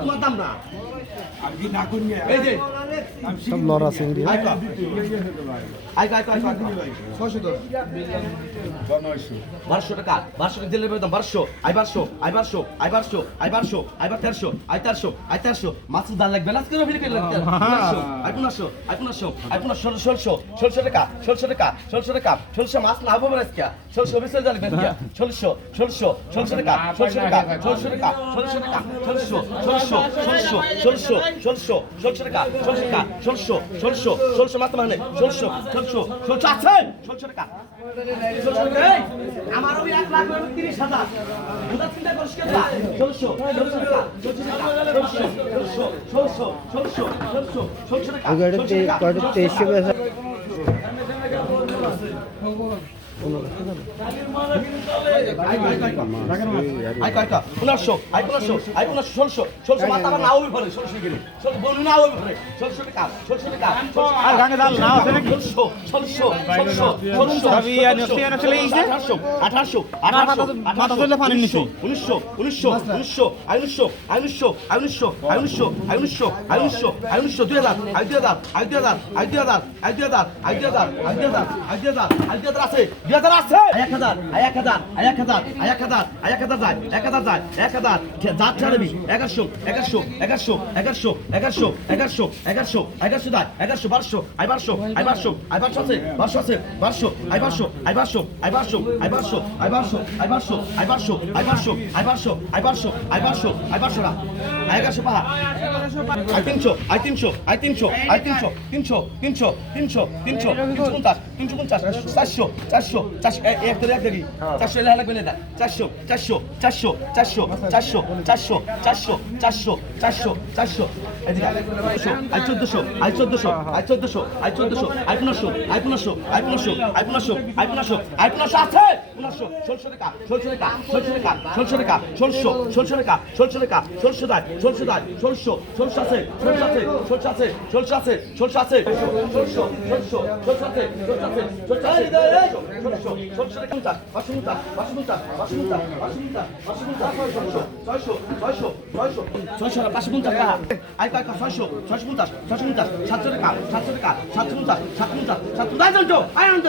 তোমার দাম না আপনি না করুন এই যে সব লড়া চিংড়ি আই কর আই কর 1200 টাকা 1200 টাকা দিলে দাম 1200 আই 1300 মাছের দাম লাগবে না কেন ফিরে লাগবে 1500 টাকা 1600 টাকা মাছ না হবে না আজকে 1600 বেশি জানি বেশি 1600 টাকা 1600 টাকা 1600 টাকা 1600 টাকা 1600 মাছ মানে 1600 আছে 1600 টাকা আমার ওই 1,30,000 বুঝা চিন্তা করিস কেন 1600 টাকা 1600 টাকা কয়টা 2300 আছে 2000 আছে 1000 যায় 1000 জাত ছাড়বি 1100 যায় 1100 আনন্দ